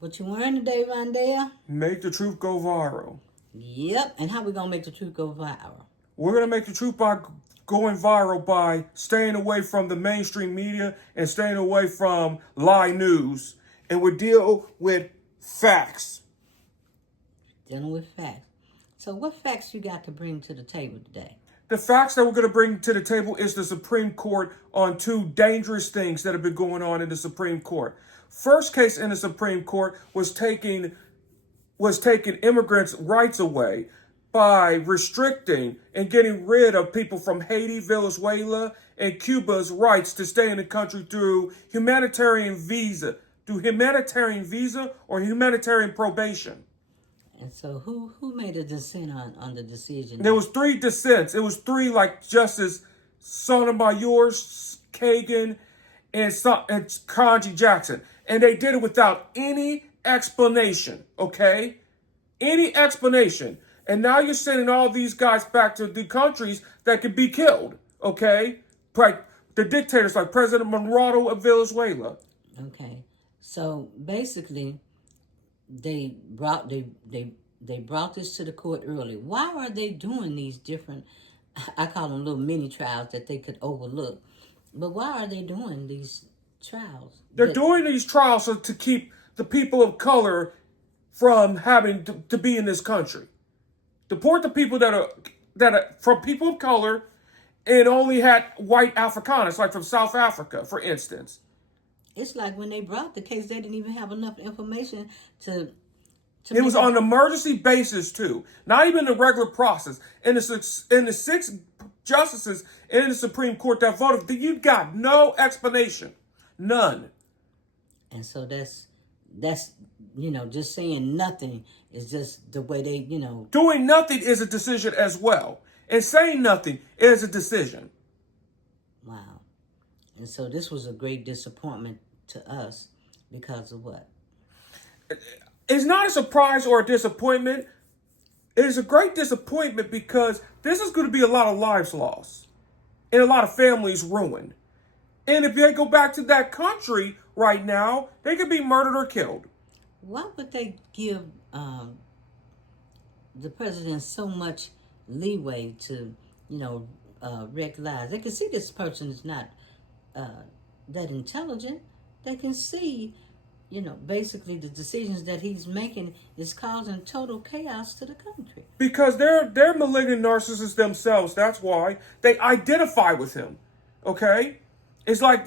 What you learn today, Rondell? Make the truth go viral. Yep. And how we gonna make the truth go viral? We're going to make the truth by going viral by staying away from the mainstream media and staying away from lie news. And we deal with facts. Dealing with facts. So what facts you got to bring to the table today? The facts that we're going to bring to the table is the Supreme Court on two dangerous things that have been going on in the Supreme Court. First case in the Supreme Court was taking immigrants' rights away by restricting and getting rid of people from Haiti, Venezuela, and Cuba's rights to stay in the country through humanitarian visa or humanitarian probation. And so who made a dissent on the decision? There was 3 dissents. It was 3 like Justice Sotomayor, Kagan, and Ketanji Jackson. And they did it without any explanation, okay? Any explanation. And now you're sending all these guys back to the countries that could be killed, okay? Like the dictators like President Monroe of Venezuela. Okay. So basically, they brought this to the court early. Why are they doing these different, I call them little mini trials that they could overlook, but why are they doing these trials? They're doing these trials to keep the people of color from having to be in this country. Deport the people that are from people of color and only had white Afrikaners, like from South Africa, for instance. It's like when they brought the case, they didn't even have enough information to it was on an emergency basis too, not even the regular process. And the 6 justices in the Supreme Court that voted, you got no explanation, none. And so that's just saying nothing is just the way they doing nothing is a decision as well, and saying nothing is a decision. Wow. And so this was a great disappointment to us because of what? It's not a surprise or a disappointment. It is a great disappointment because this is going to be a lot of lives lost and a lot of families ruined. And if they go back to that country right now, they could be murdered or killed. Why would they give the president so much leeway to, wreck lives? They can see this person is not that intelligent. They can see, basically the decisions that he's making is causing total chaos to the country. Because they're malignant narcissists themselves. That's why they identify with him. Okay? It's like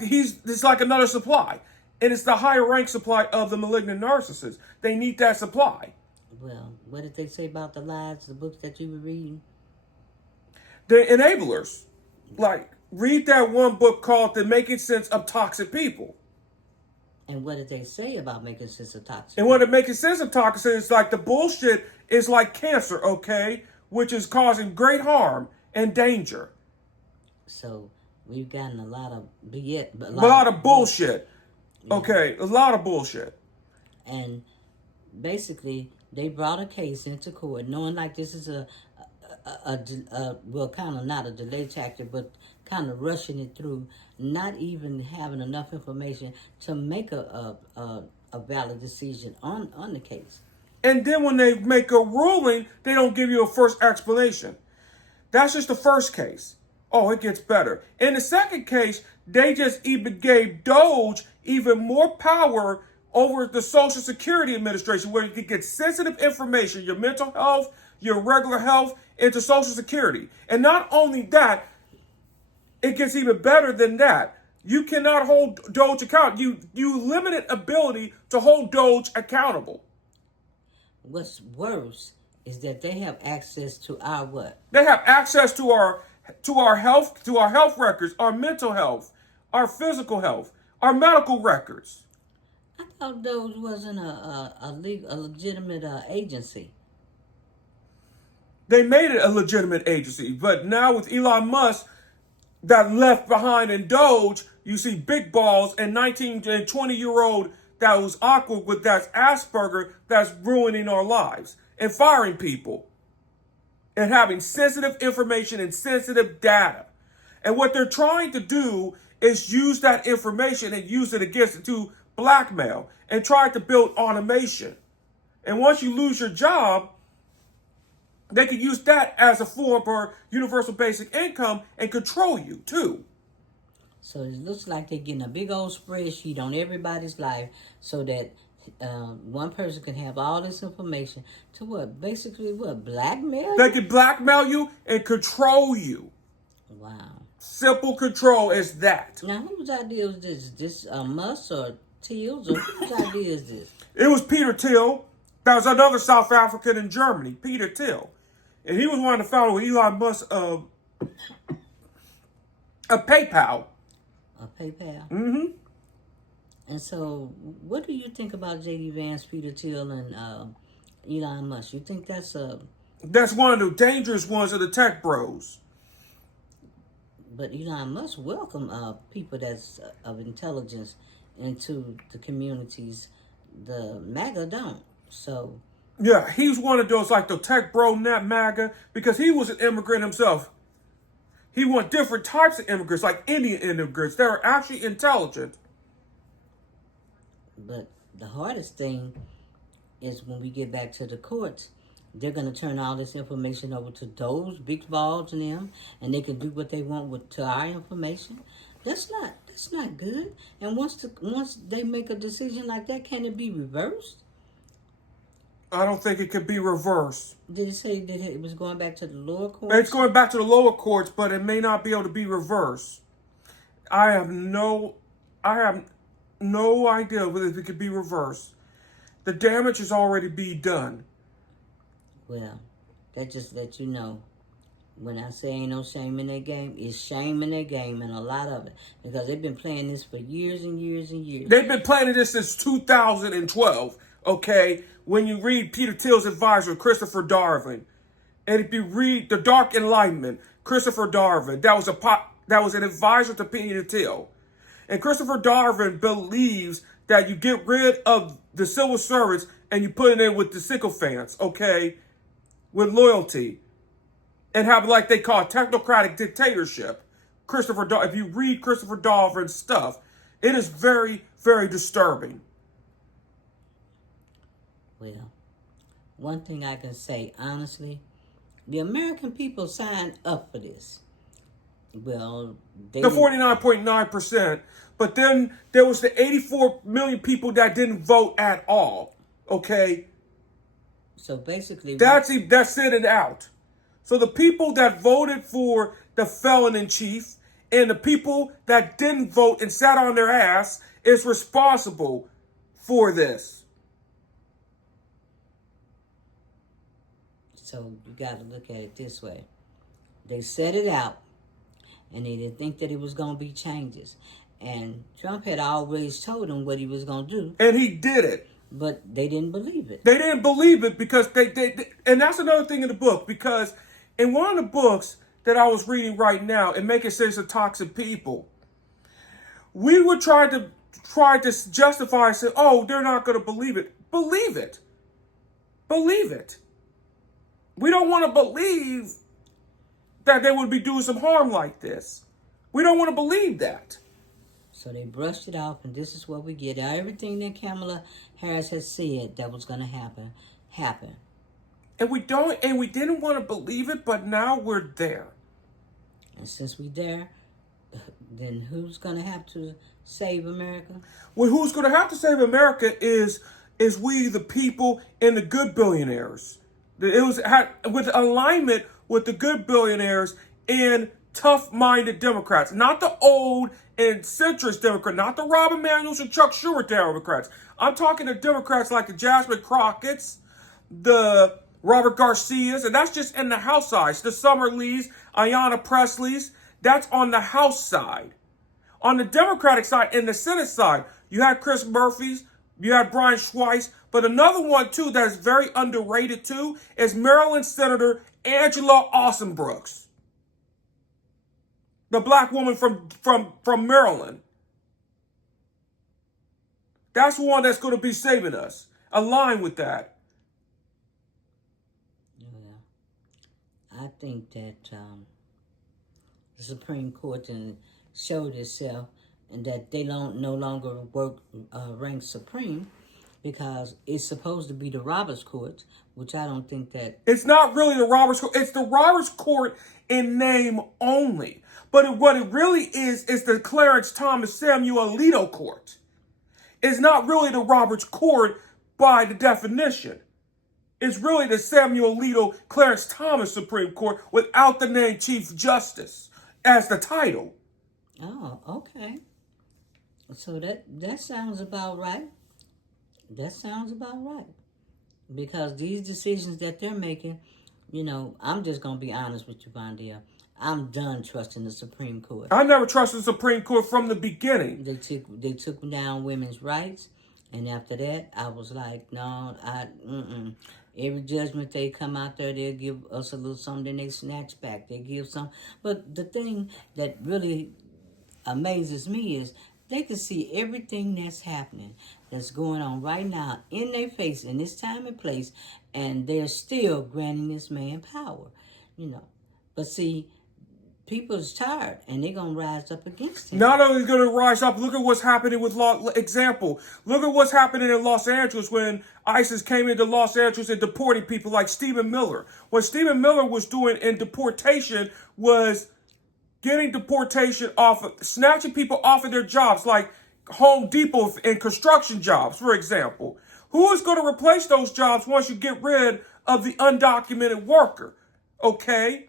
another supply. And it's the higher rank supply of the malignant narcissists. They need that supply. Well, what did they say about the lies, the books that you were reading? They're enablers. Like, read that one book called The Making Sense of Toxic People. And what did they say about making sense of toxic? And what it making sense of toxic is like the bullshit is like cancer, okay? Which is causing great harm and danger. So we've gotten a lot of a lot of bullshit. Okay, a lot of bullshit. And basically, they brought a case into court, knowing like this is a kind of not a delay tactic, but kind of rushing it through, not even having enough information to make a valid decision on the case. And then when they make a ruling, they don't give you a first explanation. That's just the first case. Oh, it gets better. In the second case, they just even gave Doge even more power over the Social Security Administration, where you can get sensitive information, your mental health, your regular health, into Social Security. And not only that, it gets even better than that. You cannot hold Doge accountable. You limited ability to hold Doge accountable. What's worse is that they have access to our what? They have access to our health records, our mental health, our physical health, our medical records. I thought Doge wasn't a legitimate agency. They made it a legitimate agency, but now with Elon Musk that left behind in Doge, you see big balls and 19 and 20-year-old that was awkward with that's Asperger that's ruining our lives and firing people and having sensitive information and sensitive data. And what they're trying to do is use that information and use it against it to blackmail and tried to build automation. And once you lose your job, they could use that as a form for universal basic income and control you too. So it looks like they're getting a big old spreadsheet on everybody's life so that one person can have all this information to what? Basically what? Blackmail They you? can blackmail you and control you. Wow. Simple control is that. Now, whose idea is this? Is this Musk or Teal's, or whose idea is this? It was Peter Thiel. That was another South African in Germany, Peter Thiel. And he was one of the founders with Elon Musk of PayPal. PayPal. Mm-hmm. And so, what do you think about J.D. Vance, Peter Thiel, and Elon Musk? You think that's That's one of the dangerous ones of the tech bros. But Elon Musk welcome people that's of intelligence into the communities. The MAGA don't. So Yeah, he's one of those like the tech bro, not MAGA, because he was an immigrant himself. He want different types of immigrants, like Indian immigrants that are actually intelligent. but the hardest thing is when we get back to the courts, they're going to turn all this information over to those big balls and them, and they can do what they want with to our information. That's not good. And once they make a decision like that, can it be reversed? I don't think it could be reversed. Did it say that it was going back to the lower courts? It's going back to the lower courts, but it may not be able to be reversed. I have no idea whether it could be reversed. The damage has already been done. Well, that just lets you know. When I say ain't no shame in their game, it's shame in their game, and a lot of it. Because they've been playing this for years and years and years. They've been planning this since 2012, okay? When you read Peter Thiel's advisor, Christopher Darwin, and if you read The Dark Enlightenment, Christopher Darwin, that was an advisor to Peter Thiel. And Christopher Darwin believes that you get rid of the civil servants and you put it in with the sycophants, okay? With loyalty. And have like they call it technocratic dictatorship. If you read Christopher Darwin's stuff, it is very, very disturbing. Well, one thing I can say honestly, the American people signed up for this. Well, The 49.9%, but then there was the 84 million people that didn't vote at all. Okay, so basically that's in and out. So the people that voted for the felon in chief and the people that didn't vote and sat on their ass is responsible for this. So you got to look at it this way. They set it out, and they didn't think that it was going to be changes. And Trump had always told them what he was going to do. And he did it. But they didn't believe it. They didn't believe it because they and that's another thing in the book, because in one of the books that I was reading right now, in Making Sense of Toxic People, we would try to justify and say, oh, they're not going to believe it. Believe it. Believe it. We don't want to believe that they would be doing some harm like this. We don't want to believe that. So they brushed it off, and this is what we get. Everything that Kamala Harris has said that was going to happen, happened. And we didn't want to believe it, but now we're there. And since we're there, then who's going to have to save America? Well, who's going to have to save America is we, the people, and the good billionaires. It was with alignment with the good billionaires and tough-minded Democrats, not the old and centrist Democrats, not the Rob Emanuels and Chuck Schumer Democrats. I'm talking to Democrats like the Jasmine Crockett's, the Robert Garcias, and that's just in the House side. The Summer Lees, Ayanna Presley's, that's on the House side. On the Democratic side, in the Senate side, you had Chris Murphy's, you had Brian Schweiss, but another one too that is very underrated too is Maryland Senator Angela Austin-Brooks, the black woman from Maryland. That's the one that's going to be saving us. Align with that. I think that the Supreme Court showed itself and that they don't no longer rank supreme, because it's supposed to be the Roberts Court, which I don't think that. It's not really the Roberts Court. It's the Roberts Court in name only. But what it really is the Clarence Thomas Samuel Alito Court. It's not really the Roberts Court by the definition. It's really the Samuel Alito Clarence Thomas Supreme Court without the name Chief Justice as the title. Oh, okay. So that sounds about right. That sounds about right. Because these decisions that they're making, I'm just going to be honest with you, Vondia. I'm done trusting the Supreme Court. I never trusted the Supreme Court from the beginning. They took down women's rights, and after that, I was like, no, Every judgment they come out there, they'll give us a little something, they snatch back. They give some. But the thing that really amazes me is they can see everything that's happening, that's going on right now in their face, in this time and place, and they're still granting this man power, But see, people's tired, and they're going to rise up against him. Not only going to rise up, look at what's happening with example. Look at what's happening in Los Angeles when ISIS came into Los Angeles and deporting people like Stephen Miller. What Stephen Miller was doing in deportation was getting deportation snatching people off of their jobs, like Home Depot and construction jobs, for example. Who is going to replace those jobs once you get rid of the undocumented worker? Okay?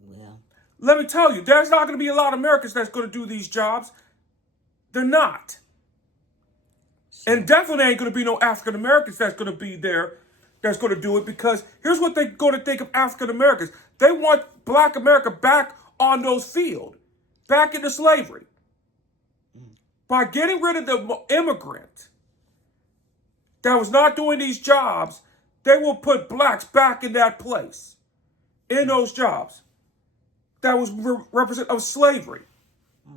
Well, let me tell you, there's not going to be a lot of Americans that's going to do these jobs. They're not. And definitely ain't going to be no African Americans that's going to be there that's going to do it, because here's what they're going to think of African Americans. They want Black America back on those fields, back into slavery. By getting rid of the immigrant that was not doing these jobs, they will put blacks back in that place, in those jobs that was represent of slavery.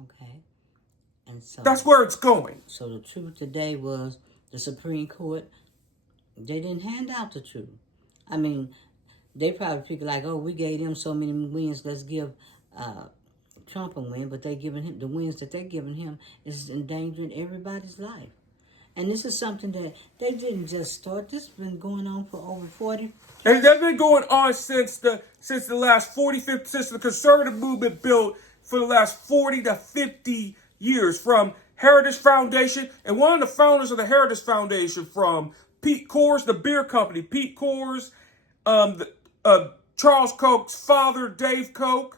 Okay. And so that's where it's going. So the truth today was the Supreme Court, they didn't hand out the truth. I mean, they probably figure like, oh, we gave them so many wins, let's give Trump a win, but they giving him the wins that they're giving him is endangering everybody's life. And this is something that they didn't just start. This has been going on for over 40. And they've been going on since the last 40, 50, since the conservative movement built for the last 40 to 50 years, from Heritage Foundation. And one of the founders of the Heritage Foundation, from Pete Coors, the beer company, Pete Coors, Charles Koch's father, Dave Koch.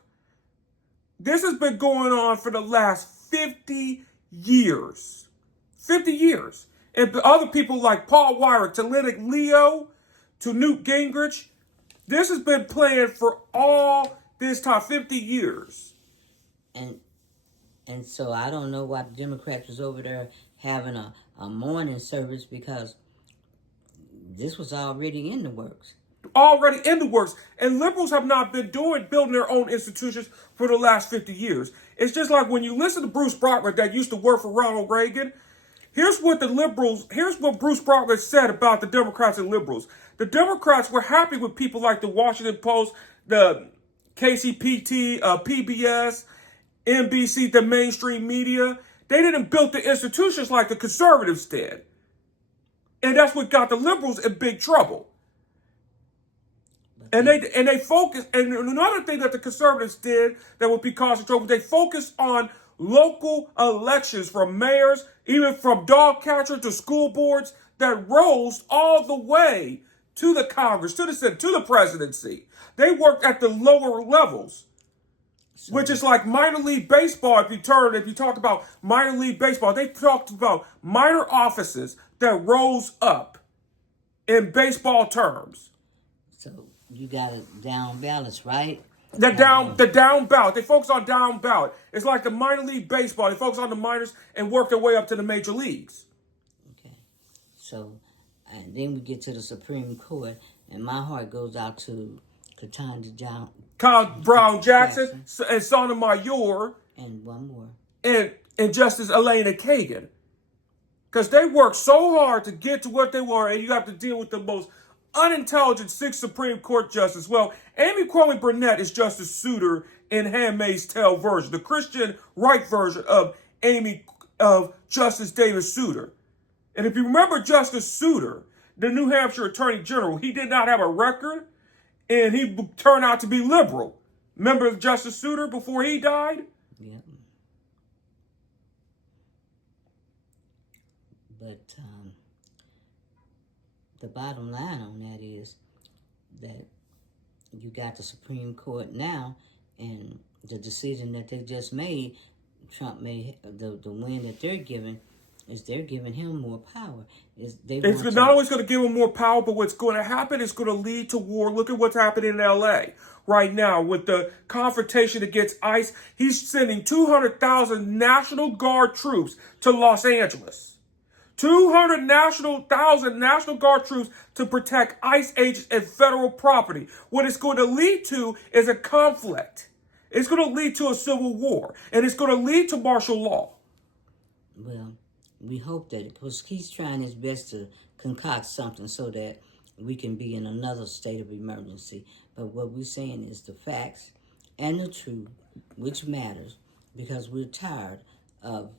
This has been going on for the last 50 years. 50 years. And other people like Paul Weyrich, to Lennox Leo, to Newt Gingrich, this has been playing for all this time, 50 years. And so I don't know why the Democrats was over there having a morning service, because this was already in the works. Already in the works. And liberals have not been building their own institutions for the last 50 years. It's just like when you listen to Bruce Brockman, that used to work for Ronald Reagan. Here's what Bruce Brockman said about the Democrats and liberals. The Democrats were happy with people like the Washington Post, the KCPT, PBS, NBC, the mainstream media. They didn't build the institutions like the conservatives did. And that's what got the liberals in big trouble. And they focused, and another thing that the conservatives did that would be causing trouble, they focused on local elections, from mayors, even from dog catcher to school boards, that rose all the way to the Congress, to the Senate, to the presidency. They worked at the lower levels, which is like minor league baseball. If you talk about minor league baseball, they talked about minor offices that rose up in baseball terms. So you got it down balance, right? The down ballot. They focus on down ballot. It's like the minor league baseball. They focus on the minors and work their way up to the major leagues. Okay. So, and then we get to the Supreme Court, and my heart goes out to Ketanji Brown Jackson and Sotomayor. And one more. And Justice Elena Kagan. Because they worked so hard to get to what they were, and you have to deal with the most unintelligent 6th Supreme Court justice. Well, Amy Crowley Burnett is Justice Souter in Handmaid's Tale version, the Christian right version of Justice Davis Souter. And if you remember Justice Souter, the New Hampshire Attorney General, he did not have a record, and he turned out to be liberal. Remember Justice Souter before he died? Yeah. But the bottom line on that is that you got the Supreme Court now, and the decision that they just made, Trump made, the win that they're giving, is they're giving him more power. It's not always going to give him more power, but what's going to happen is going to lead to war. Look at what's happening in L.A. right now with the confrontation against ICE. He's sending 200,000 National Guard troops to Los Angeles. 200,000 National Guard troops to protect ICE agents and federal property. What it's going to lead to is a conflict. It's going to lead to a civil war, and it's going to lead to martial law. Well, we hope that, because he's trying his best to concoct something so that we can be in another state of emergency. But what we're saying is the facts and the truth, which matters, because we're tired of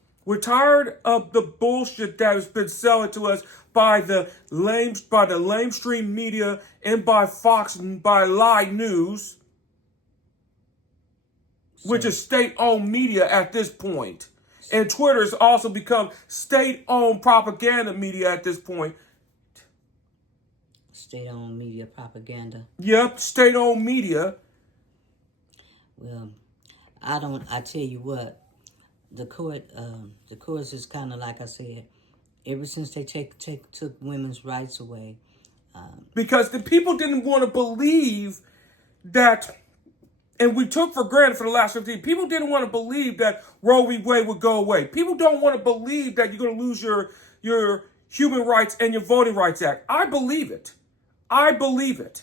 the bullshit that has been selling to us by the lamestream media and by Fox and by Lie News, which is state-owned media at this point. And Twitter's also become state-owned propaganda media at this point. State-owned media propaganda. Yep, state-owned media. Well, I tell you what, the courts is kind of like I said, ever since they took women's rights away. Because the people didn't want to believe that, and we took for granted for the last 15, people didn't want to believe that Roe v. Wade would go away. People don't want to believe that you're going to lose your Human Rights and your Voting Rights Act. I believe it. I believe it.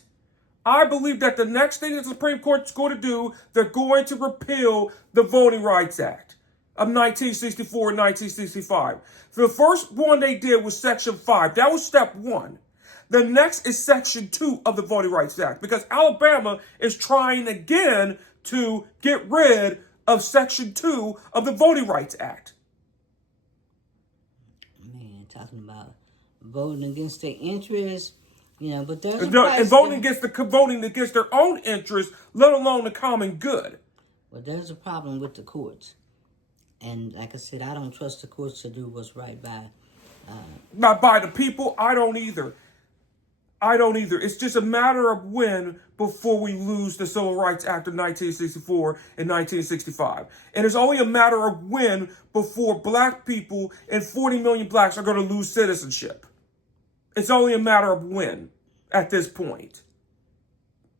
I believe that the next thing the Supreme Court's going to do, they're going to repeal the Voting Rights Act of 1964 and 1965. The first one they did was Section 5. That was step one. The next is Section 2 of the Voting Rights Act, because Alabama is trying again to get rid of Section 2 of the Voting Rights Act. Man, talking about voting against their interests, but there's a price. And voting against their own interests, let alone the common good. Well, there's a problem with the courts. And like I said, I don't trust the courts to do what's right by... Not by the people. I don't either. It's just a matter of when before we lose the Civil Rights Act of 1964 and 1965. And it's only a matter of when before black people and 40 million blacks are going to lose citizenship. It's only a matter of when at this point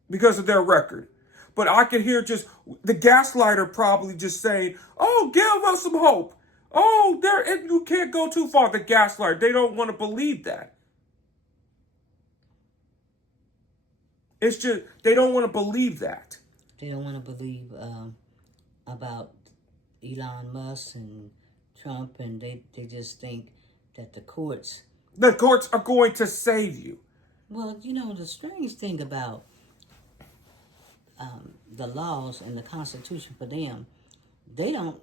because of their record. But I can hear just the gaslighter probably just saying, oh, give us some hope. Oh, you can't go too far. The gaslighter, they don't want to believe that. It's just, they don't want to believe that. They don't want to believe about Elon Musk and Trump, and they just think that the courts are going to save you. Well, the strange thing about the laws and the Constitution for them, they don't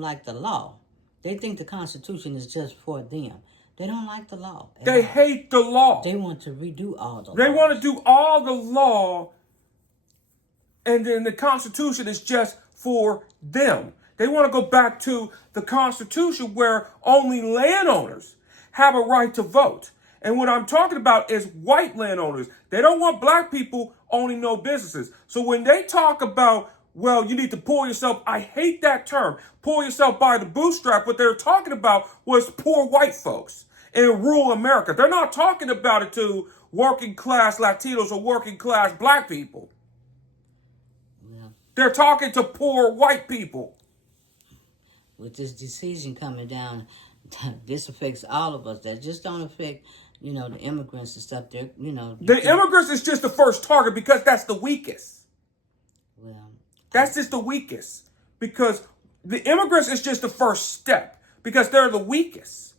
like the law. They think the Constitution is just for them. They don't like the law. They hate the law. They want to redo all the law. They want to do all the law, and then the Constitution is just for them. They want to go back to the Constitution where only landowners have a right to vote. And what I'm talking about is white landowners. They don't want black people owning no businesses. So when they talk about, well, you need to pull yourself, I hate that term, pull yourself by the bootstrap. What they're talking about was poor white folks in rural America. They're not talking about it to working class Latinos or working class black people. Yeah. They're talking to poor white people. With this decision coming down, this affects all of us. That just don't affect, the immigrants and stuff. The immigrants is just the first target because that's the weakest. Well, that's just the weakest. Because the immigrants is just the first step because they're the weakest.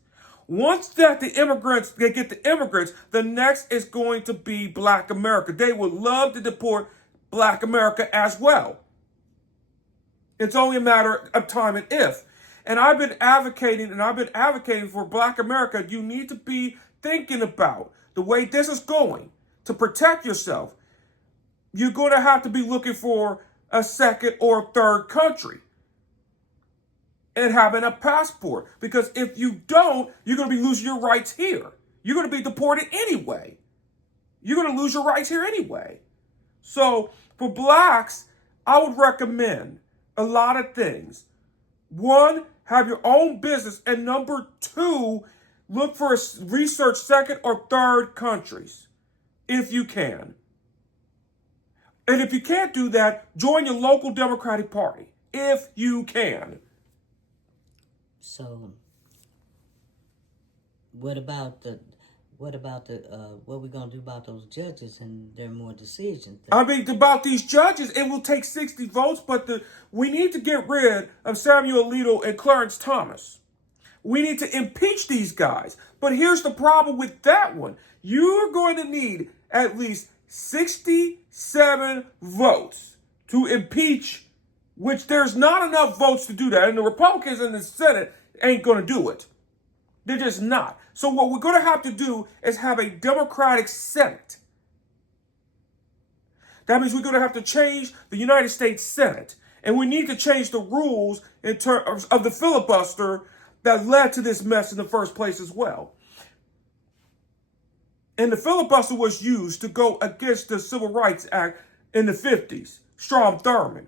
Once they get the immigrants, the next is going to be Black America. They would love to deport Black America as well. It's only a matter of time and if. And I've been advocating for Black America. You need to be thinking about the way this is going to protect yourself. You're going to have to be looking for a second or third country and having a passport. Because if you don't, you're going to be losing your rights here. You're going to be deported anyway. You're going to lose your rights here anyway. So for blacks, I would recommend a lot of things. One, have your own business. And number two, look for research second or third countries if you can. And if you can't do that, join your local Democratic Party if you can. So, what we gonna do about those judges and their more decisions? I mean, about these judges, it will take 60 votes, but we need to get rid of Samuel Alito and Clarence Thomas. We need to impeach these guys. But here's the problem with that one. You're going to need at least 67 votes to impeach, which there's not enough votes to do that. And the Republicans in the Senate ain't going to do it. They're just not. So what we're going to have to do is have a Democratic Senate. That means we're going to have to change the United States Senate. And we need to change the rules in terms of the filibuster that led to this mess in the first place as well. And the filibuster was used to go against the Civil Rights Act in the 50s, Strom Thurmond.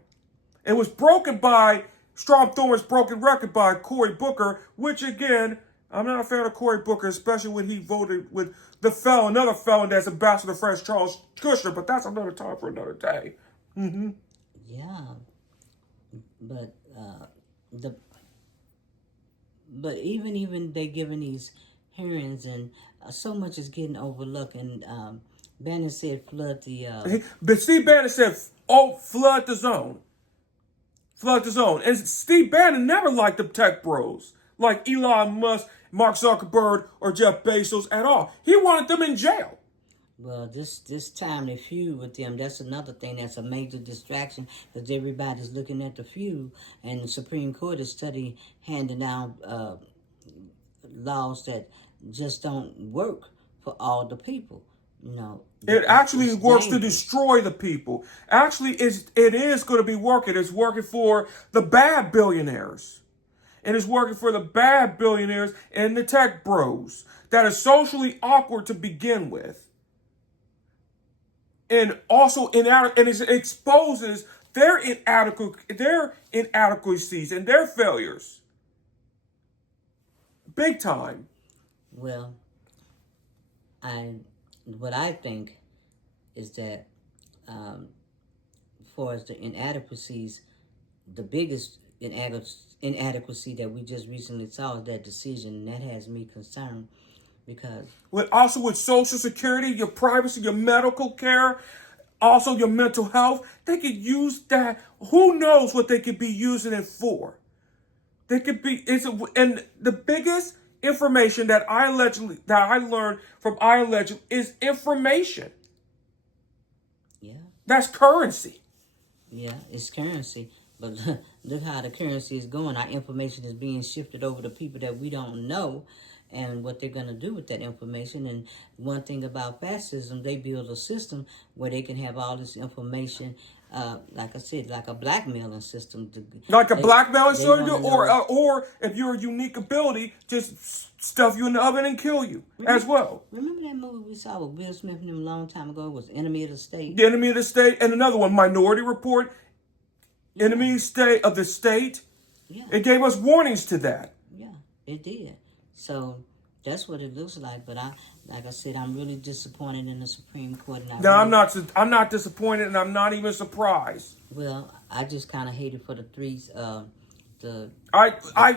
It was broken by Strom Thurmond's broken record by Cory Booker, which again, I'm not a fan of Cory Booker, especially when he voted with another felon that's Ambassador French Charles Kushner, but that's another time for another day. Mm-hmm. Yeah, but but even they giving these hearings and so much is getting overlooked. And Bannon said flood the. But Steve Bannon said, "Oh, flood the zone, flood the zone." And Steve Bannon never liked the tech bros like Elon Musk, Mark Zuckerberg, or Jeff Bezos at all. He wanted them in jail. Well, this time they feud with them. That's another thing that's a major distraction because everybody's looking at the feud, and the Supreme Court is handing down laws that just don't work for all the people. You know, it actually works to dangerous. destroy the people. Actually, it is going to be working. It's working for the bad billionaires. And it's working for the bad billionaires and the tech bros that are socially awkward to begin with. And also and it exposes their inadequacies and their failures. Big time. Well, what I think is that, as far as the inadequacies, the biggest inadequacy that we just recently saw is that decision, and that has me concerned because With Social Security, your privacy, your medical care, also your mental health, they could use that. Who knows what they could be using it for? They could be. And the biggest information that I learned from iAllegedly is information. yeah, That's currency. yeah, it's currency. But look how the currency is going. Our information is being shifted over to people that we don't know and what they're going to do with that information. And one thing about fascism, they build a system where they can have all this information, like I said, like a blackmailing system. Like a blackmailing system, know. or if you're a unique ability, just stuff you in the oven and kill you as well. Remember that movie we saw with Will Smith and him a long time ago? It was Enemy of the State. The Enemy of the State, and another one, Minority Report. Yeah. Enemy of the State. Yeah. It gave us warnings to that. Yeah, it did. So that's what it looks like. But like I said, I'm really disappointed in the Supreme Court. And I'm not disappointed, and I'm not even surprised. Well, I just kind of hated for the threes. I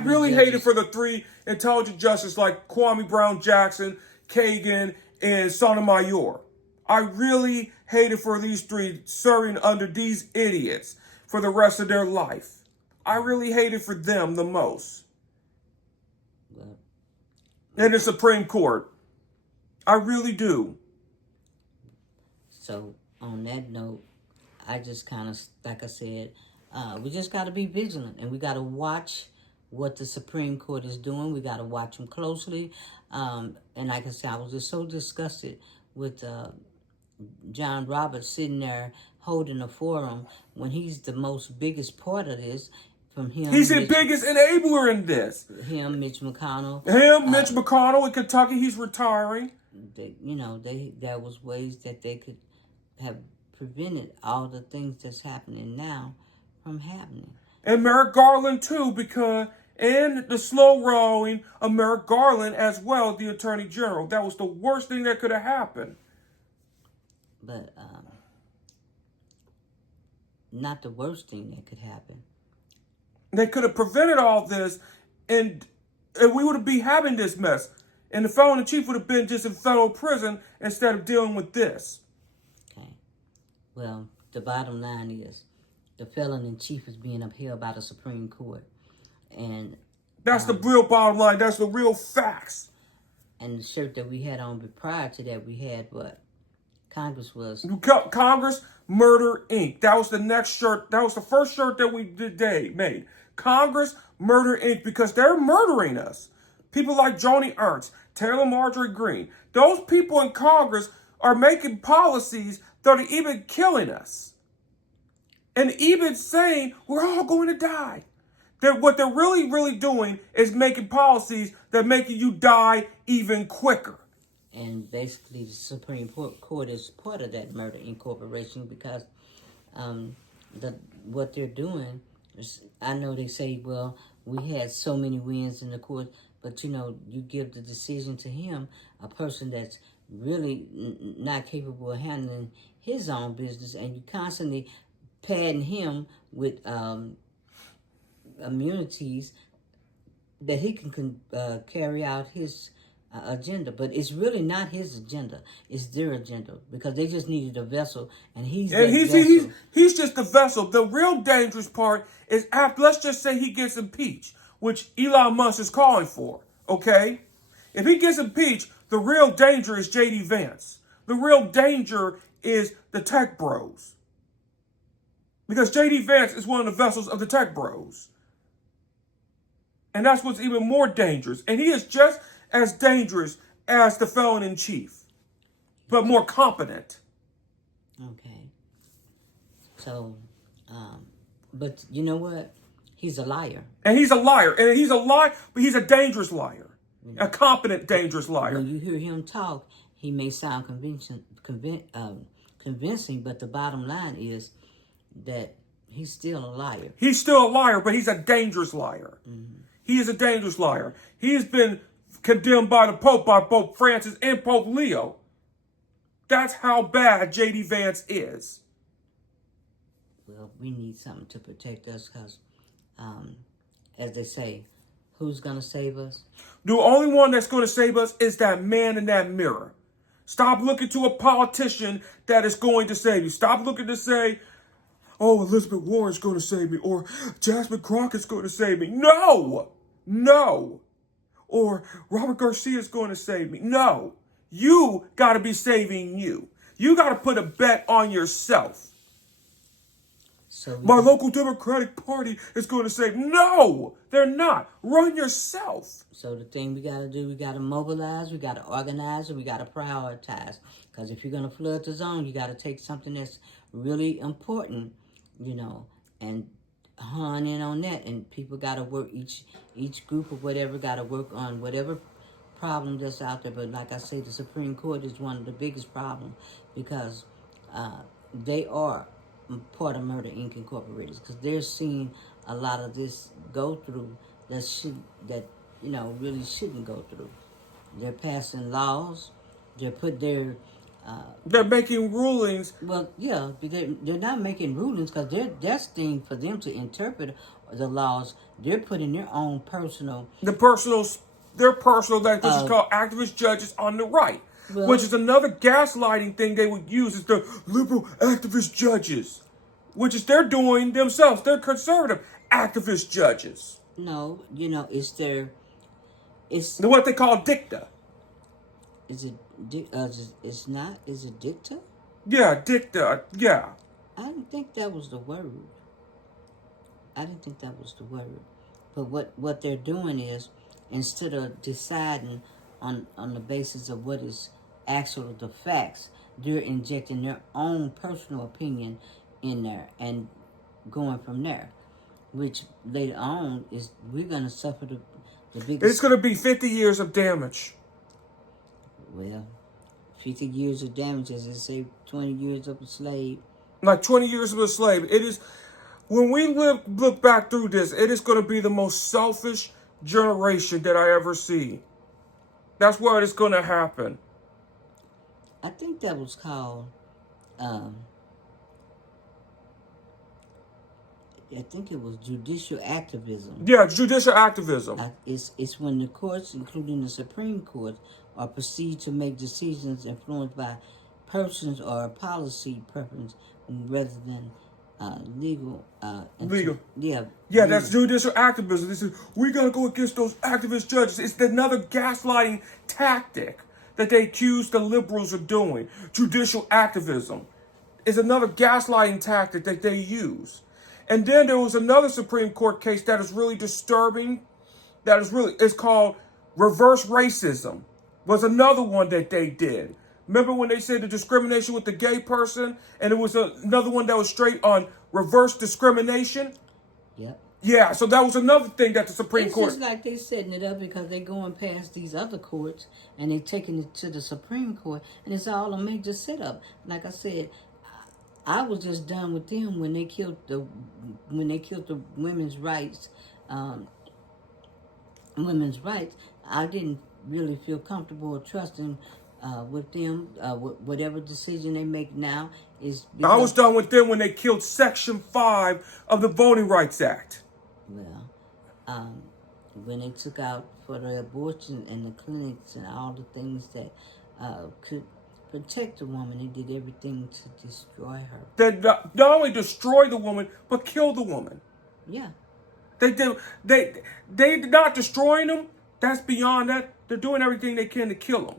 really hated for the three intelligent justices like Kwame Brown Jackson, Kagan, and Sotomayor. I really hated for these three serving under these idiots for the rest of their life. I really hated for them the most. Well, in the Supreme Court. I really do. So on that note, I just kind of, like I said, we just got to be vigilant and we got to watch what the Supreme Court is doing. We got to watch them closely. And like I said, I was just so disgusted with John Roberts sitting there holding a forum when he's the most biggest part of this. From him, he's the biggest enabler in this. Him, Mitch McConnell. Mitch McConnell in Kentucky, he's retiring. There was ways that they could have prevented all the things that's happening now from happening. And Merrick Garland too, and the slow rolling of Merrick Garland as well, the Attorney General. That was the worst thing that could have happened. But not the worst thing that could happen. They could have prevented all this, and we would be having this mess. And the felon in chief would have been just in federal prison instead of dealing with this. Okay. Well, the bottom line is the felon in chief is being upheld by the Supreme Court. And that's the real bottom line. That's the real facts. And the shirt that we had on, but prior to that, we had what? Congress Murder Inc. That was the next shirt. That was the first shirt that we made. Congress Murder Inc. Because they're murdering us. People like Joni Ernst, Taylor Marjorie Greene. Those people in Congress are making policies that are even killing us. And even saying we're all going to die. What they're really, really doing is making policies that are making you die even quicker. And basically, the Supreme Court is part of that murder incorporation because what they're doing is, I know they say, well, we had so many wins in the court, but you give the decision to him, a person that's really not capable of handling his own business, and you constantly padding him with immunities that he can carry out his agenda. But it's really not his agenda, it's their agenda, because they just needed a vessel, and he's just the vessel. The real dangerous part is after, let's just say he gets impeached, which Elon Musk is calling for, okay? If he gets impeached, the real danger is J.D. Vance. The real danger is the tech bros. Because J.D. Vance is one of the vessels of the tech bros. And that's what's even more dangerous. And he is just as dangerous as the felon in chief, but more competent. Okay. So, but you know what? He's a liar. And he's a liar. And he's a liar, but he's a dangerous liar. A competent, dangerous liar. When you hear him talk, he may sound convincing, but the bottom line is that he's still a liar. He's still a liar, but he's a dangerous liar. Mm-hmm. He is a dangerous liar. He has been condemned by the Pope, by Pope Francis and Pope Leo. That's how bad J.D. Vance is. Well, we need something to protect us because, as they say, who's going to save us? The only one that's going to save us is that man in that mirror. Stop looking to a politician that is going to save you. Stop looking to say, oh, Elizabeth Warren's going to save me, or Jasmine Crockett's going to save me. No! Or Robert Garcia's going to save me. No. You got to be saving you. You got to put a bet on yourself. My local Democratic Party is going to save me. No, they're not. Run yourself. So the thing we got to do, we got to mobilize, we got to organize, and we got to prioritize. Because if you're going to flood the zone, you got to take something that's really important, and hone in on that. And people got to work, each group or whatever got to work on whatever problem that's out there. But like I say, the Supreme Court is one of the biggest problems because they are part of Murder Inc. Incorporated, because they're seeing a lot of this go through that really shouldn't go through. They're passing laws. They're making rulings. Well, yeah, they're not making rulings because they're destined for them to interpret the laws. They're putting their own personal. Their personal, which is called activist judges on the right. Well, which is another gaslighting thing they would use, is the liberal activist judges, which is they're doing themselves. They're conservative activist judges. No, it's what they call dicta. Is it? It's not. Is it dicta? Yeah, dicta. Yeah. I didn't think that was the word. But what they're doing is, instead of deciding on the basis of what is actual the facts, they're injecting their own personal opinion in there and going from there, which later on is we're gonna suffer the biggest. It's going to be 50 years of damage. Well, 50 years of damage, as they say, 20 years of a slave. Like 20 years of a slave. It is, when we look back through this, it is going to be the most selfish generation that I ever see. That's what is going to happen. I think that was called, I think it was judicial activism. Yeah, judicial activism. It's when the courts, including the Supreme Court, are perceived to make decisions influenced by persons or policy preference rather than legal. Legal. Yeah. Yeah, that's judicial activism. This is, we're going to go against those activist judges. It's another gaslighting tactic that they accuse the liberals of doing. Judicial activism is another gaslighting tactic that they use. And then there was another Supreme Court case that is really disturbing. It's called reverse racism. Was another one that they did. Remember when they said the discrimination with the gay person? And it was another one that was straight on reverse discrimination? Yep. Yeah, so that was another thing that the Supreme Court... It's just like they setting it up because they're going past these other courts and they're taking it to the Supreme Court. And it's all a major setup. Like I said, I was just done with them when they killed the women's rights. Women's rights. I didn't really feel comfortable or trusting with them. Whatever decision they make now is. I was done with them when they killed Section 5 of the Voting Rights Act. Well, when they took out for the abortion and the clinics and all the things that could protect the woman, they did everything to destroy her. They not only destroy the woman, but kill the woman. Yeah. They're not destroying them. That's beyond that. They're doing everything they can to kill them.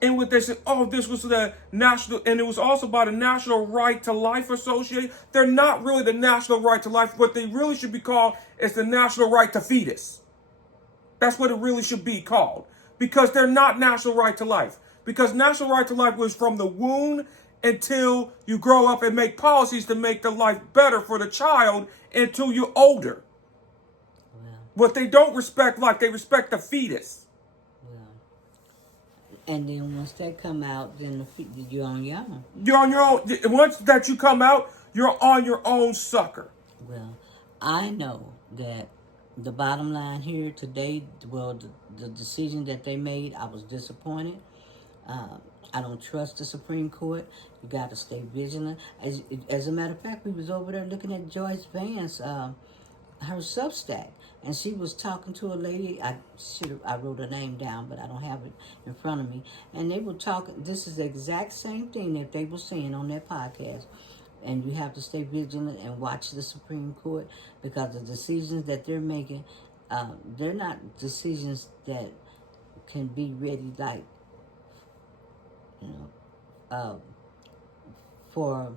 And what they said, oh, this was the national, and it was also by the National Right to Life Association. They're not really the National Right to Life. What they really should be called is the National Right to Fetus. That's what it really should be called. Because they're not National Right to Life. Because National Right to Life was from the womb until you grow up and make policies to make the life better for the child until you're older. Well, What they don't respect life, they respect the fetus. and then once that come out, then you're on your own. You're on your own. Once that you come out, you're on your own, sucker. Well, I know that the bottom line here today, well, the decision that they made, I was disappointed. I don't trust the Supreme Court. You got to stay vigilant. As a matter of fact, we was over there looking at Joyce Vance, her Substack, and she was talking to a lady. I wrote her name down, but I don't have it in front of me. And they were talking. This is the exact same thing that they were saying on their podcast. And you have to stay vigilant and watch the Supreme Court because the decisions that they're making, they're not decisions that can be ready like, for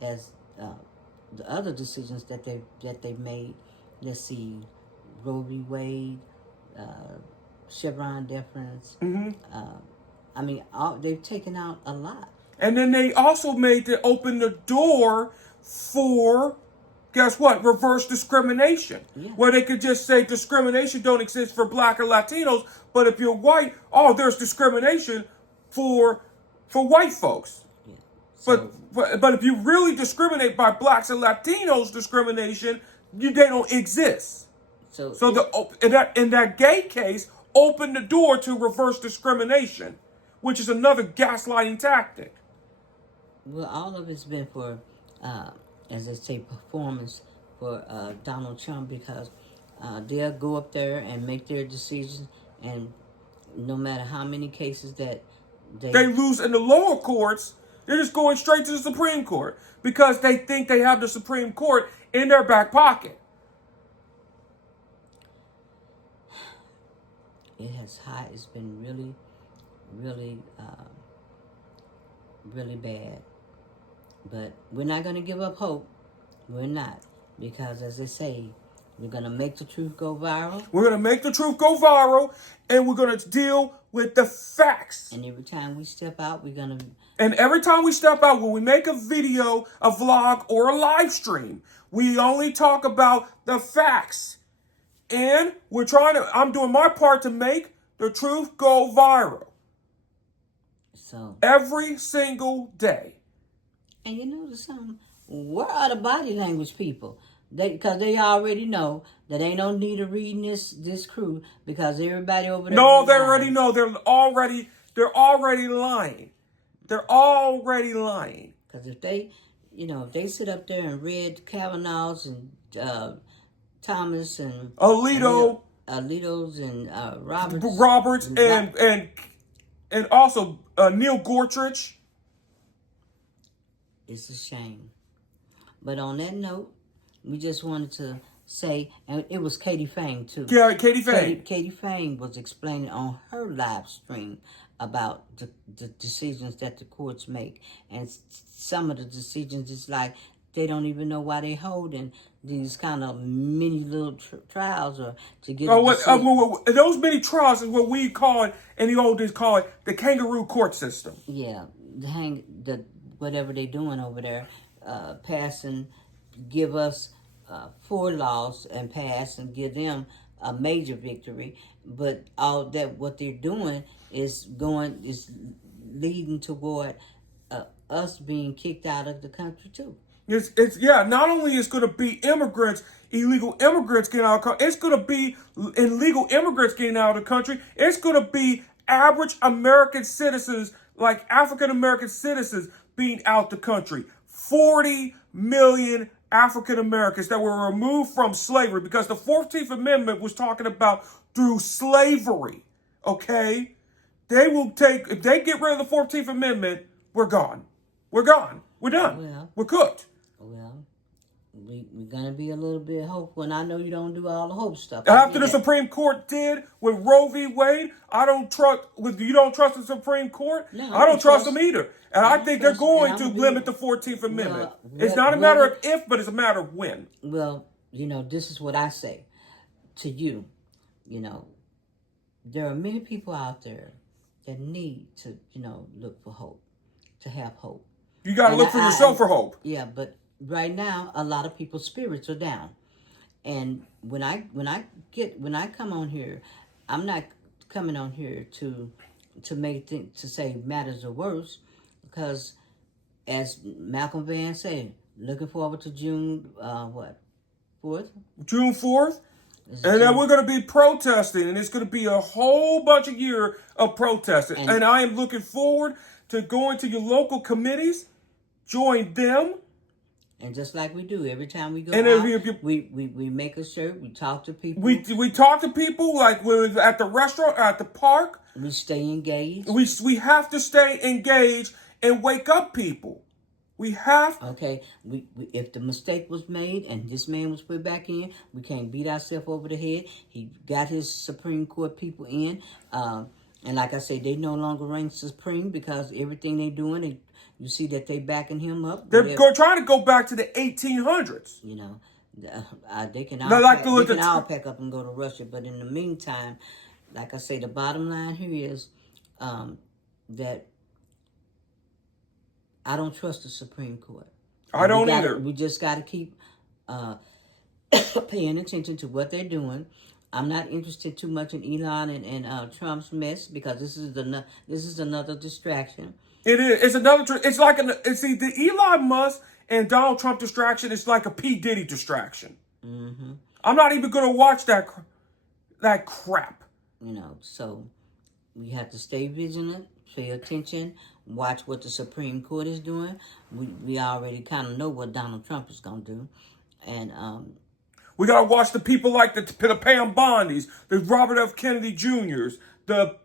as the other decisions that they've made. Let's see, Roe v. Wade, Chevron deference. I mean, they've taken out a lot. And then they also open the door for, guess what, reverse discrimination. Yeah. Where they could just say discrimination don't exist for black or Latinos, but if you're white, there's discrimination for white folks. Yeah. So, but if you really discriminate by blacks and Latinos discrimination, they don't exist. So in that gay case, open the door to reverse discrimination, which is another gaslighting tactic. Well, all of it's been for, as they say, performance for Donald Trump because they'll go up there and make their decisions, and no matter how many cases that they lose in the lower courts, they're just going straight to the Supreme Court because they think they have the Supreme Court in their back pocket. It's been really, really, really bad. But we're not going to give up hope. We're not. Because as they say, We're going to make the truth go viral. We're going to make the truth go viral, and we're going to deal with the facts. And every time we step out, we're going to... And every time we step out, when we make a video, a vlog, or a live stream, we only talk about the facts. And I'm doing my part to make the truth go viral. So... every single day. And you know something? Where are the body language people? Because they already know that ain't no need of reading this crew because everybody over there. No, they already know. They're already lying. They're already lying. Because if they sit up there and read Kavanaugh's and Thomas and Alito's and Roberts and also Neil Gorsuch. It's a shame. But on that note, we just wanted to say, and it was Katie Fang too. Yeah, Katie Fang. Katie Fang was explaining on her live stream about the decisions that the courts make. And some of the decisions, it's like they don't even know why they're holding these kind of mini little trials or to get those mini trials is what we call it, in the old days call it the kangaroo court system. Yeah, whatever they're doing over there, give us 4 laws and pass and give them a major victory. But all that, what they're doing is leading toward us being kicked out of the country too. Not only is going to be illegal immigrants getting out of the country, it's going to be illegal immigrants getting out of the country. It's going to be average American citizens, like African American citizens, being out the country. 40 million African Americans that were removed from slavery, because the 14th Amendment was talking about through slavery. Okay? If they get rid of the 14th Amendment, we're gone. We're gone. We're done. Well, we're cooked. Well, we're going to be a little bit hopeful, and I know you don't do all the hope stuff. After the Supreme Court did with Roe v. Wade, you don't trust the Supreme Court? No, I don't trust them either. And I think they're going to limit the 14th Amendment. It's not a matter of if, but it's a matter of when. Well, this is what I say to you. There are many people out there that need to, look for hope, to have hope. You got to look for yourself for hope. Yeah, but right now, a lot of people's spirits are down. And when I come on here, I'm not coming on here to say matters are worse, because as Malcolm Van said, looking forward to June 4th? June 4th? And then we're going to be protesting, and it's going to be a whole bunch of year of protesting. And I am looking forward to going to your local committees, join them. And just like we do every time we go out, we make a shirt, we talk to people. We talk to people, like we're at the restaurant, at the park. We stay engaged. We have to stay engaged and wake up people. We have... Okay, if the mistake was made and this man was put back in, we can't beat ourselves over the head. He got his Supreme Court people in. And like I say, they no longer reign supreme because everything they're doing, you see that they backing him up. They're trying to go back to the 1800s. They can all pack up and go to Russia. But in the meantime, like I say, the bottom line here is that I don't trust the Supreme Court. I don't either. We just got to keep paying attention to what they're doing. I'm not interested too much in Elon and Trump's mess, because this is another distraction. It is. It's another. It's like the Elon Musk and Donald Trump distraction is like a P. Diddy distraction. Mm-hmm. I'm not even going to watch that crap. So we have to stay vigilant, pay attention, watch what the Supreme Court is doing. We already kind of know what Donald Trump is going to do, and we got to watch the people like the Pam Bondis, the Robert F. Kennedy Jr.'s, the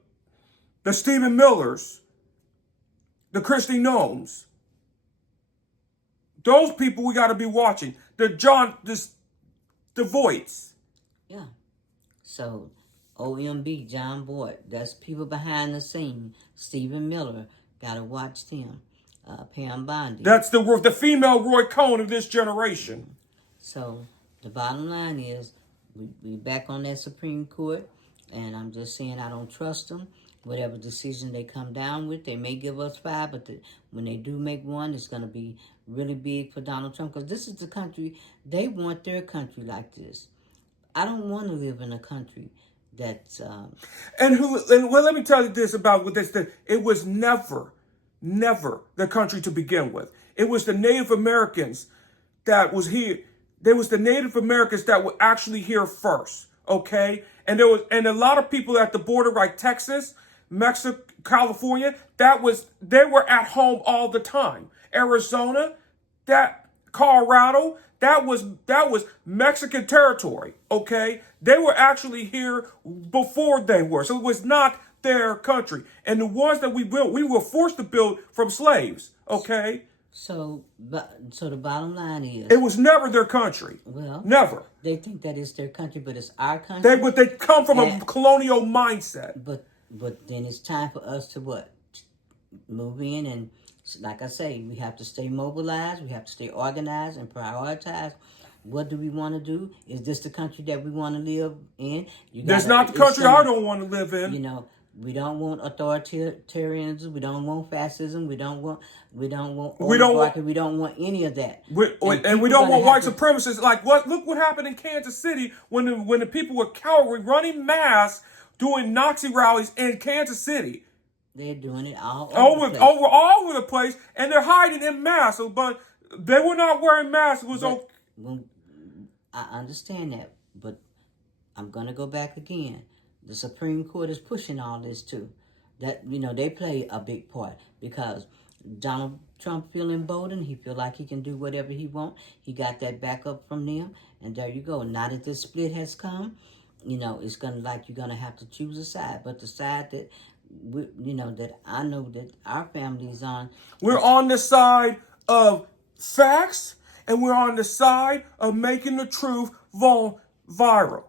Stephen Millers, the Christy Gnomes. Those people we got to be watching. The Voights. Yeah. So, OMB, John Boyd, that's people behind the scene. Stephen Miller, got to watch them. Pam Bondi. That's the female Roy Cohn of this generation. So, the bottom line is, we back on that Supreme Court, and I'm just saying I don't trust them. Whatever decision they come down with, they may give us 5, but when they do make one, it's going to be really big for Donald Trump, because this is the country, they want their country like this. I don't want to live in a country that's... And well, let me tell you this about with this, that it was never the country to begin with. It was the Native Americans that was here. There was the Native Americans that were actually here first, okay? And a lot of people at the border, like Texas, Mexico, California, they were at home all the time. Arizona, Colorado, that was Mexican territory, okay? They were actually here before they were. So it was not their country. And the ones that we built, we were forced to build from slaves, okay? So the bottom line is... It was never their country. Well... Never. They think that it's their country, but it's our country. But they come from a colonial mindset. But then it's time for us to what? Move in, and like I say, we have to stay mobilized. We have to stay organized and prioritize. What do we want to do? Is this the country that we want to live in? That's not the country I don't want to live in. You know, we don't want authoritarianism. We don't want fascism. We don't want We don't want any of that. We don't want white supremacists. Like look what happened in Kansas City when the people were cavalry running mass doing Nazi rallies in Kansas City. They're doing it all over the place, and they're hiding in masks. But they were not wearing masks. It was okay. I understand that, but I'm gonna go back again. The Supreme Court is pushing all this too. That they play a big part because Donald Trump feel emboldened. He feel like he can do whatever he want. He got that backup from them, and there you go. Now that this split has come, it's you're gonna have to choose a side. But the side that that I know that our family is on. We're on the side of facts, and we're on the side of making the truth viral.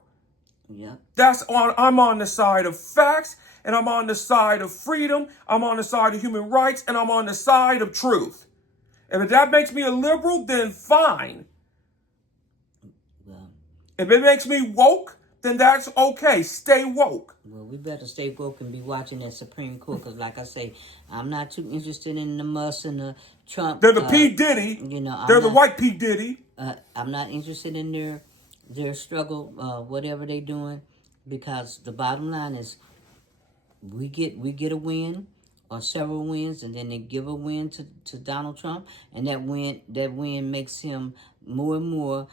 Yeah. I'm on the side of facts, and I'm on the side of freedom. I'm on the side of human rights, and I'm on the side of truth. And if that makes me a liberal, then fine. Well, if it makes me woke, then that's okay. Stay woke. Well, we better stay woke and be watching that Supreme Court because, like I say, I'm not too interested in the Musk and the Trump. They're the P. Diddy. They're the white P. Diddy. I'm not interested in their struggle, whatever they're doing, because the bottom line is we get a win or several wins, and then they give a win to Donald Trump, and that win makes him more and more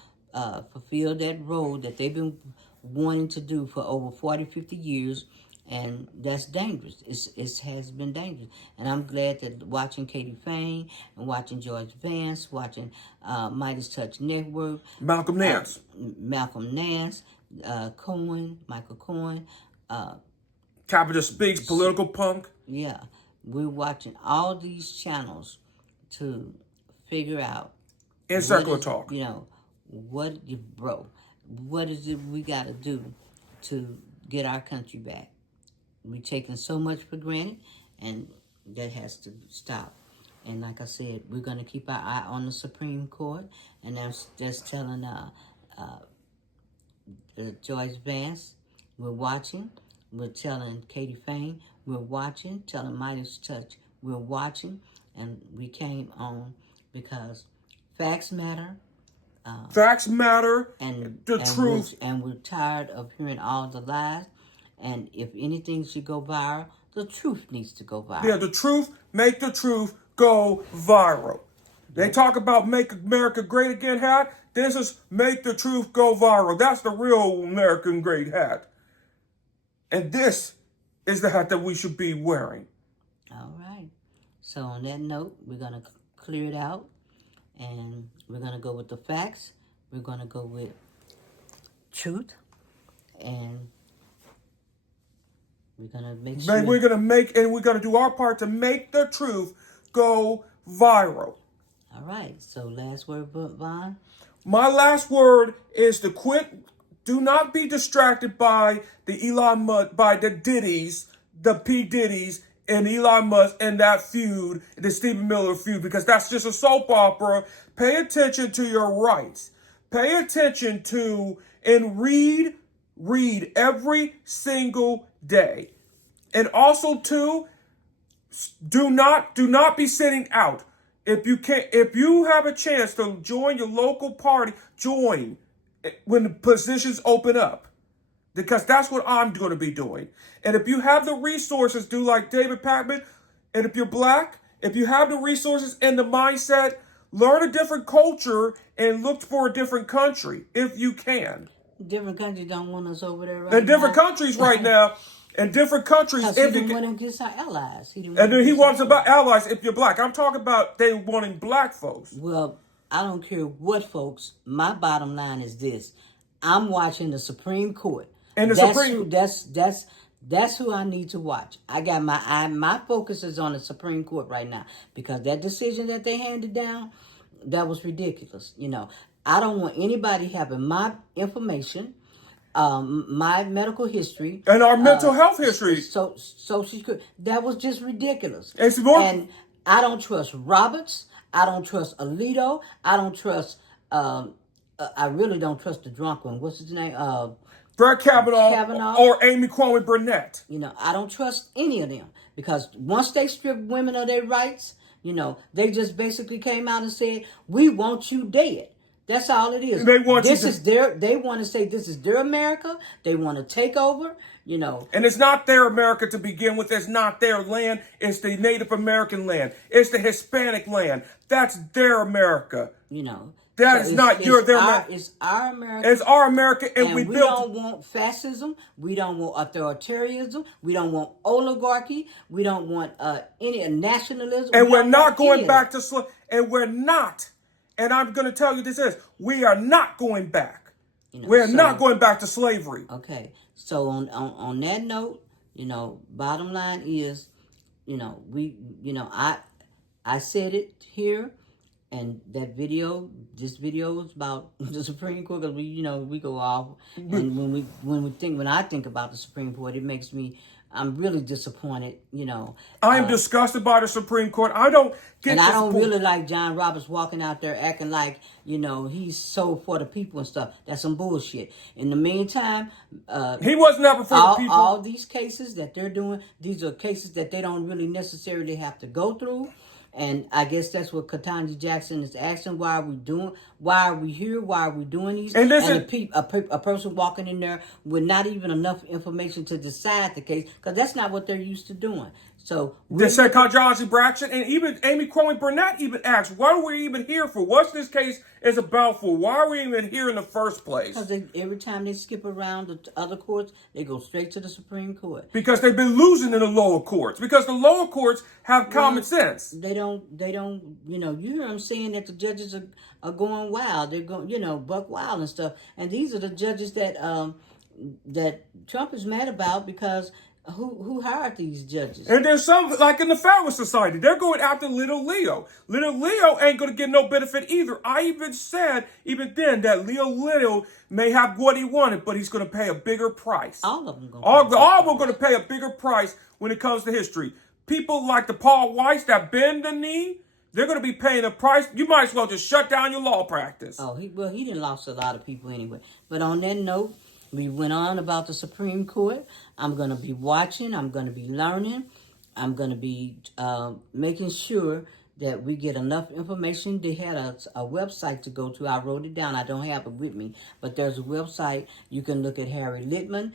fulfill that role that they've been wanting to do for over 40, 50 years, and that's dangerous. It has been dangerous. And I'm glad that watching Katie Fain and watching George Vance, watching Midas Touch Network, Malcolm Nance, Michael Cohen, Capita Speaks, Political Punk. Yeah, we're watching all these channels to figure out in Circular Talk. What is it we got to do to get our country back? We're taking so much for granted, and that has to stop. And like I said, we're going to keep our eye on the Supreme Court, and that's just telling Joyce Vance, we're watching. We're telling Katie Fain, we're watching. Telling Midas Touch, we're watching. And we came on because facts matter. Facts matter, and the truth. We're tired of hearing all the lies. And if anything should go viral, the truth needs to go viral. Yeah, the truth, make the truth go viral. They talk about Make America Great Again hat. This is Make the Truth Go Viral. That's the real American Great hat. And this is the hat that we should be wearing. All right. So on that note, we're going to clear it out. And we're going to go with the facts. We're going to go with truth. And we're going to make sure. We're going to do our part to make the truth go viral. All right. So last word, Vaughn? My last word is to quit. Do not be distracted by the Elon Musk, by the Diddies, the P. Diddies, and Elon Musk and that feud, the Stephen Miller feud, because that's just a soap opera. Pay attention to your rights. Pay attention to and read every single day. And also too, do not be sitting out. If you have a chance to join your local party, join when the positions open up. Because that's what I'm going to be doing. And if you have the resources, do like David Patman. And if you're black, if you have the resources and the mindset, learn a different culture and look for a different country if you can. Different countries don't want us over there right and different now. countries right now, and different countries. Because he didn't want to get our allies. And then he wants about allies if you're black. I'm talking about they wanting black folks. Well, I don't care what folks. My bottom line is this: I'm watching the Supreme Court. And That's who I need to watch. I got my focus is on the Supreme Court right now because that decision that they handed down, that was ridiculous. I don't want anybody having my information, my medical history, and our mental health history. So she could. That was just ridiculous. It's more. And I don't trust Roberts. I don't trust Alito. I don't trust. I really don't trust the drunk one. What's his name? Brett Kavanaugh or Amy Coney Barrett. I don't trust any of them because once they strip women of their rights, they just basically came out and said, "We want you dead." That's all it is. They want They want to say this is their America. They want to take over. And it's not their America to begin with. It's not their land. It's the Native American land. It's the Hispanic land. That's their America. That is not their America. It's our America. It's our America, and we don't want fascism. We don't want authoritarianism. We don't want oligarchy. We don't want any nationalism. And we're not going back to slavery. And we're not. And I'm going to tell you we are not going back. We're not going back to slavery. Okay. So on that note, bottom line is, I said it here. And this video is about the Supreme Court because we go off. And when I think about the Supreme Court, I'm really disappointed. I am disgusted by the Supreme Court. I don't get. And I don't really like John Roberts walking out there acting like he's so for the people and stuff. That's some bullshit. In the meantime, he was never for the people. All these cases that they're doing, these are cases that they don't really necessarily have to go through. And I guess that's what Ketanji Jackson is asking. Why are we here? Why are we doing these? And a person walking in there with not even enough information to decide the case, because that's not what they're used to doing. So they said Ketanji Jackson and even Amy Coney Barrett even asked, what are we even here for? What's this case is about for? Why are we even here in the first place? Because every time they skip around the other courts, they go straight to the Supreme Court. Because they've been losing in the lower courts. Because the lower courts have common sense. They don't, you hear them saying that the judges are going wild. They're going, buck wild and stuff. And these are the judges that Trump is mad about because who hired these judges? And there's some, like in the Federalist Society, they're going after Little Leo. Little Leo ain't going to get no benefit either. I even said, even then, that Leo may have what he wanted, but he's going to pay a bigger price. All of them going all of them going to pay a bigger price when it comes to history. People like the Paul Weiss that bend the knee, they're going to be paying a price. You might as well just shut down your law practice. Oh, he didn't lost a lot of people anyway. But on that note, we went on about the Supreme Court. I'm going to be watching. I'm going to be learning. I'm going to be making sure that we get enough information. They had a website to go to. I wrote it down. I don't have it with me. But there's a website. You can look at Harry Littman.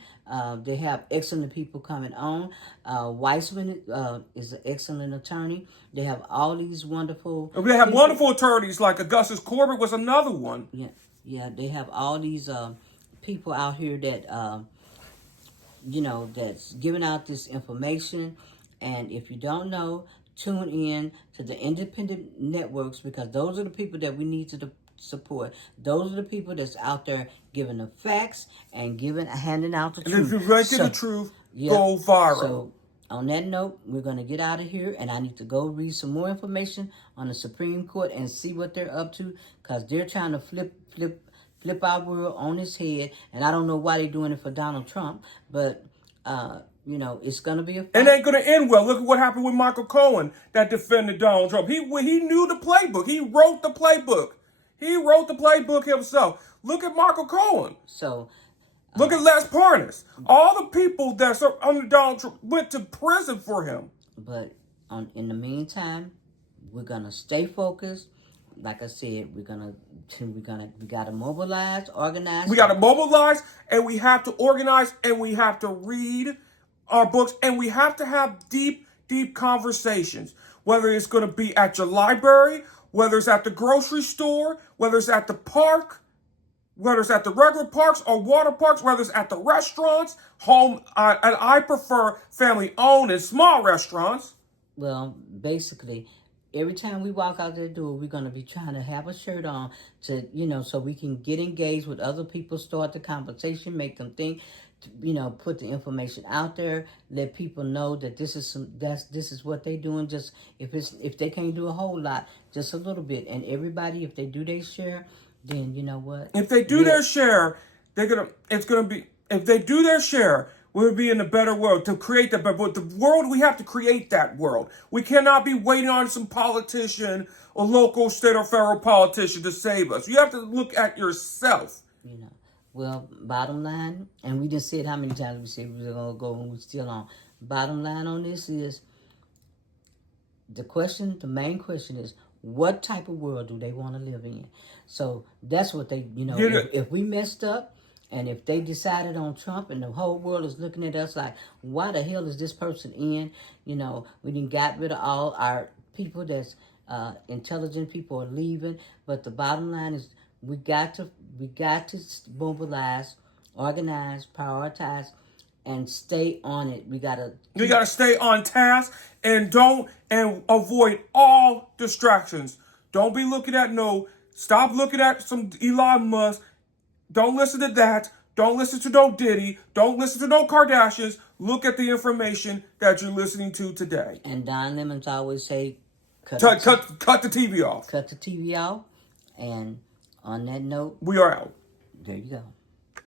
They have excellent people coming on. Weissman is an excellent attorney. They have all these wonderful... They have wonderful attorneys like Augustus Corbett was another one. Yeah. They have all these... people out here that that's giving out this information. And if you don't know, tune in to the independent networks, because those are the people that we need to support. Those are the people that's out there giving the facts and handing out the truth. And if you're breaking the truth, go viral. So on that note, we're going to get out of here, and I need to go read some more information on the Supreme Court and see what they're up to, because they're trying to flip our world on its head. And I don't know why they're doing it for Donald Trump, but it's going to be a fight. It ain't going to end well. Look at what happened with Michael Cohen that defended Donald Trump. He knew the playbook. He wrote the playbook. He wrote the playbook himself. Look at Michael Cohen. So, Look at Les Parnas. All the people that are under Donald Trump went to prison for him. but in the meantime, we're gonna stay focused. Like I said, we gotta mobilize, organize. We got to mobilize, and we have to organize, and we have to read our books, and we have to have deep, deep conversations. Whether it's going to be at your library, whether it's at the grocery store, whether it's at the park, whether it's at the regular parks or water parks, whether it's at the restaurants, home, and I prefer family-owned and small restaurants. Well, basically, every time we walk out that door, we're going to be trying to have a shirt on to, so we can get engaged with other people, start the conversation, make them think, put the information out there, let people know that this is what they're doing. Just if they can't do a whole lot, just a little bit. And everybody, if they do their share, then you know what? If they do their share, if they do their share, we'll be in a better world to create that. But the world, we have to create that world. We cannot be waiting on some politician or local, state, or federal politician to save us. You have to look at yourself. Well, bottom line, and we just said how many times we said we were going to go and we're still on. Bottom line on this is, the main question is, what type of world do they want to live in? So that's what they, if we messed up, and if they decided on Trump and the whole world is looking at us like, why the hell is this person in? We done got rid of all our people that's intelligent people are leaving. But the bottom line is we got to mobilize, organize, prioritize, and stay on it. We gotta stay on task and avoid all distractions. Don't be looking at stop looking at some Elon Musk. Don't listen to that. Don't listen to no Diddy. Don't listen to no Kardashians. Look at the information that you're listening to today. And Don Lemons always say, cut the TV off. Cut the TV off. And on that note, we are out. There you go.